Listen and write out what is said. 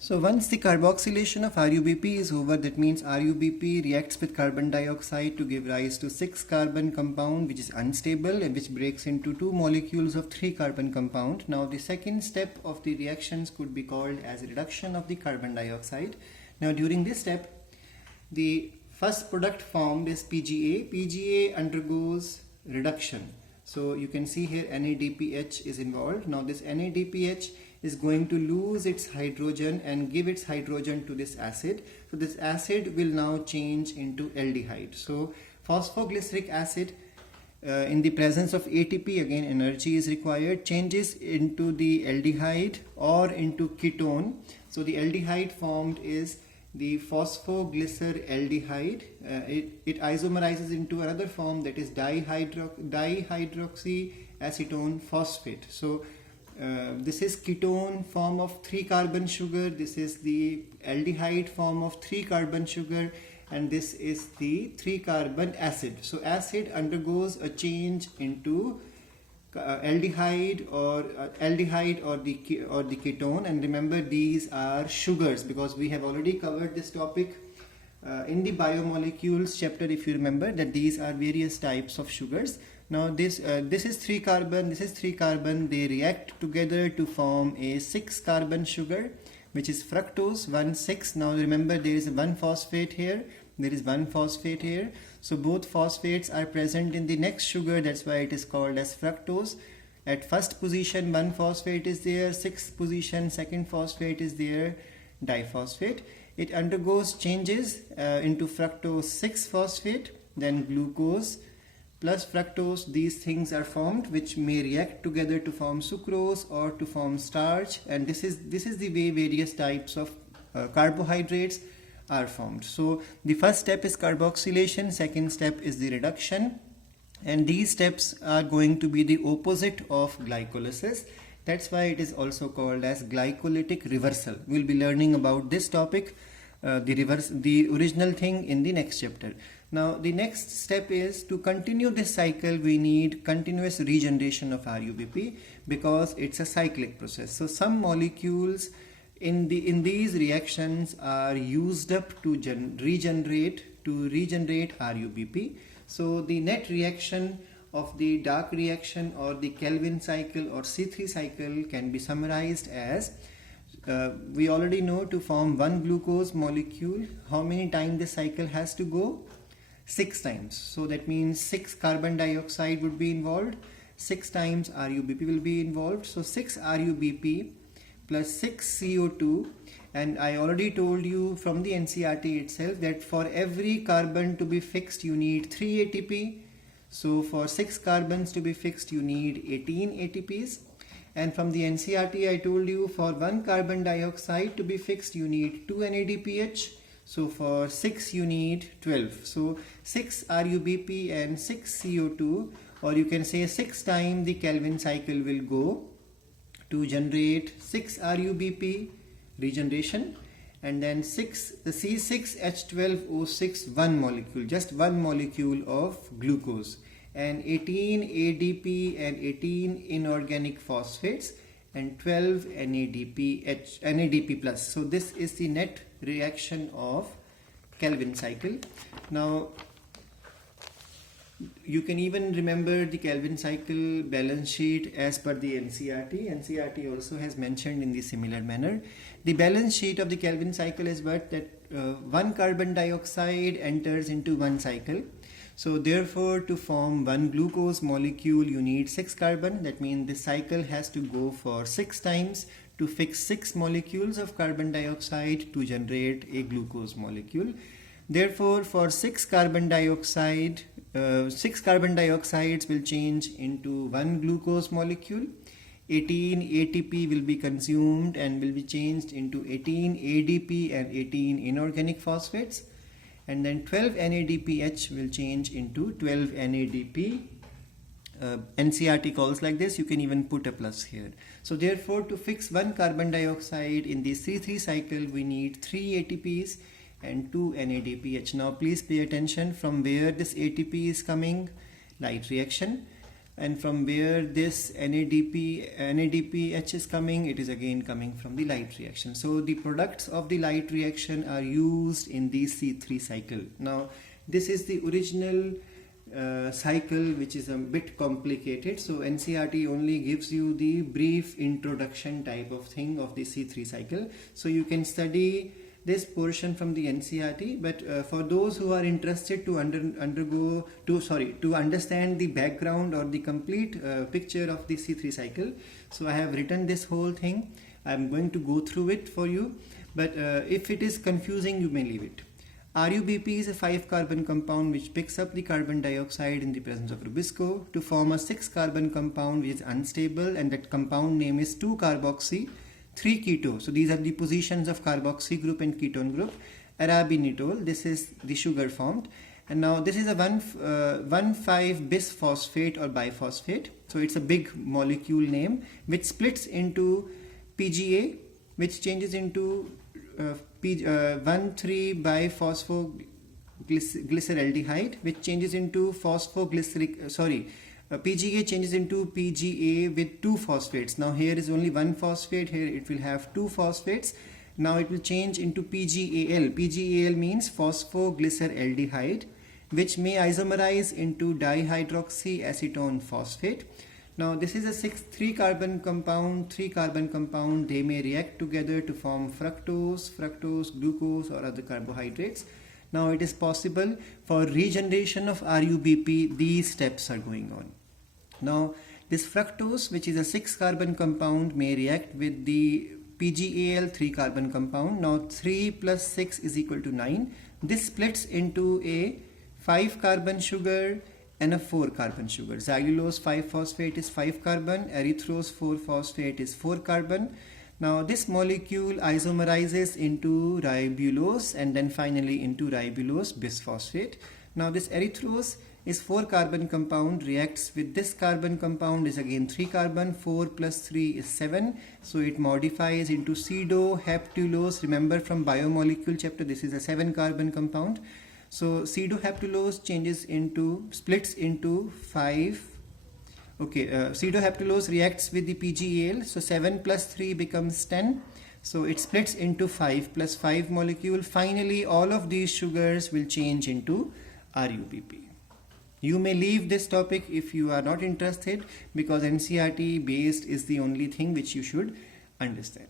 So once the carboxylation of RuBp is over, that means RuBp reacts with carbon dioxide to give rise to 6 carbon compound which is unstable and which breaks into 2 molecules of 3 carbon compound. Now the second step of the reactions could be called as reduction of the carbon dioxide. Now during this step, the first product formed is PGA. PGA undergoes reduction. So you can see here NADPH is involved. Now this NADPH is going to lose its hydrogen and give its hydrogen to this acid. So this acid will now change into aldehyde. So phosphoglyceric acid in the presence of ATP, again energy is required, changes into the aldehyde or into ketone. So the aldehyde formed is the phosphoglyceraldehyde. It isomerizes into another form, that is dihydroxyacetone phosphate. So this is ketone form of 3 carbon sugar, this is the aldehyde form of 3 carbon sugar, and this is the 3 carbon acid. So acid undergoes a change into aldehyde or the ketone, and remember these are sugars because we have already covered this topic in the biomolecules chapter, if you remember, that these are various types of sugars. Now this is 3 carbon, this is 3 carbon, they react together to form a 6 carbon sugar which is fructose 1,6. Now remember there is one phosphate here, there is one phosphate here, so both phosphates are present in the next sugar, that's why it is called as fructose. At first position one phosphate is there, sixth position second phosphate is there, diphosphate. It undergoes changes into fructose 6-phosphate, then glucose plus fructose. These things are formed which may react together to form sucrose or to form starch, and this is the way various types of carbohydrates are formed. So the first step is carboxylation, second step is the reduction, and these steps are going to be the opposite of glycolysis. That's why it is also called as glycolytic reversal. We'll be learning about this topic, the original thing, in the next chapter. Now the next step is to continue this cycle. We need continuous regeneration of RuBp because it's a cyclic process. So some molecules in these reactions are used up to regenerate RuBp. So the net reaction of the dark reaction or the Kelvin cycle or C3 cycle can be summarized as we already know to form one glucose molecule, how many times this cycle has to go? 6 times. So that means 6 carbon dioxide would be involved, 6 times RuBp will be involved. So 6 RuBp plus 6 CO2, and I already told you from the NCERT itself that for every carbon to be fixed you need 3 ATP. So for 6 carbons to be fixed you need 18 ATPs, and from the NCERT I told you for 1 carbon dioxide to be fixed you need 2 NADPH. So for 6 you need 12. So 6 RuBp and 6 CO2, or you can say 6 times the Kelvin cycle will go to generate 6 RuBp regeneration, and then the C6H12O6 one molecule, just one molecule of glucose, and 18 ADP and 18 inorganic phosphates and 12 NADP plus. So this is the net reaction of Kelvin cycle. Now you can even remember the Kelvin cycle balance sheet as per the NCERT. NCERT also has mentioned in the similar manner. The balance sheet of the Kelvin cycle is what, that 1 carbon dioxide enters into one cycle. So therefore to form one glucose molecule you need 6 carbon. That means the cycle has to go for 6 times to fix 6 molecules of carbon dioxide to generate a glucose molecule. Therefore for 6 carbon dioxides will change into one glucose molecule. 18 ATP will be consumed and will be changed into 18 ADP and 18 inorganic phosphates, and then 12 NADPH will change into 12 NADP. NCERT calls like this, you can even put a plus here. So therefore to fix 1 carbon dioxide in the C3 cycle we need 3 ATPs and 2 NADPH. Now please pay attention from where this ATP is coming. Light reaction. and from where this NADPH is coming, it is again coming from the light reaction. So the products of the light reaction are used in the C3 cycle. Now this is the original cycle, which is a bit complicated, so NCERT only gives you the brief introduction type of thing of the C3 cycle, so you can study this portion from the NCERT, but for those who are interested to to understand the background or the complete picture of the C3 cycle, so I have written this whole thing. I am going to go through it for you, but if it is confusing, you may leave it. RuBP is a 5-carbon compound which picks up the carbon dioxide in the presence of rubisco to form a 6-carbon compound which is unstable, and that compound name is 2-carboxy 3-keto. So these are the positions of carboxy group and ketone group. Arabinitol, this is the sugar formed. And now this is a 1,5-bisphosphate or biphosphate. So it's a big molecule name which splits into PGA, which changes into 1,3-biphosphogylyceraldehyde, which changes into PGA changes into PGA with 2 phosphates. Now here is only 1 phosphate, here it will have 2 phosphates. Now it will change into PGAL. PGAL means phosphoglyceraldehyde, which may isomerize into dihydroxyacetone phosphate. Now this is a 3-carbon compound. They may react together to form fructose, glucose or other carbohydrates. Now it is possible for regeneration of RuBP, these steps are going on. Now this fructose, which is a 6-carbon compound, may react with the PGAL 3-carbon compound. Now 3 plus 6 is equal to 9. This splits into a 5-carbon sugar and a 4-carbon sugar. Xylulose 5-phosphate is 5-carbon, erythrose 4-phosphate is 4-carbon. Now this molecule isomerizes into ribulose and then finally into ribulose bisphosphate. Now this erythrose is 4-carbon compound, reacts with this carbon compound, is again 3-carbon, 4 plus 3 is 7. So it modifies into pseudoheptulose. Remember from biomolecule chapter, this is a 7-carbon compound. So pseudoheptulose splits into 5. Pseudoheptulose reacts with the PGAL, so 7 plus 3 becomes 10. So it splits into 5 plus 5 molecule. Finally, all of these sugars will change into RuBP. You may leave this topic if you are not interested, because NCERT based is the only thing which you should understand.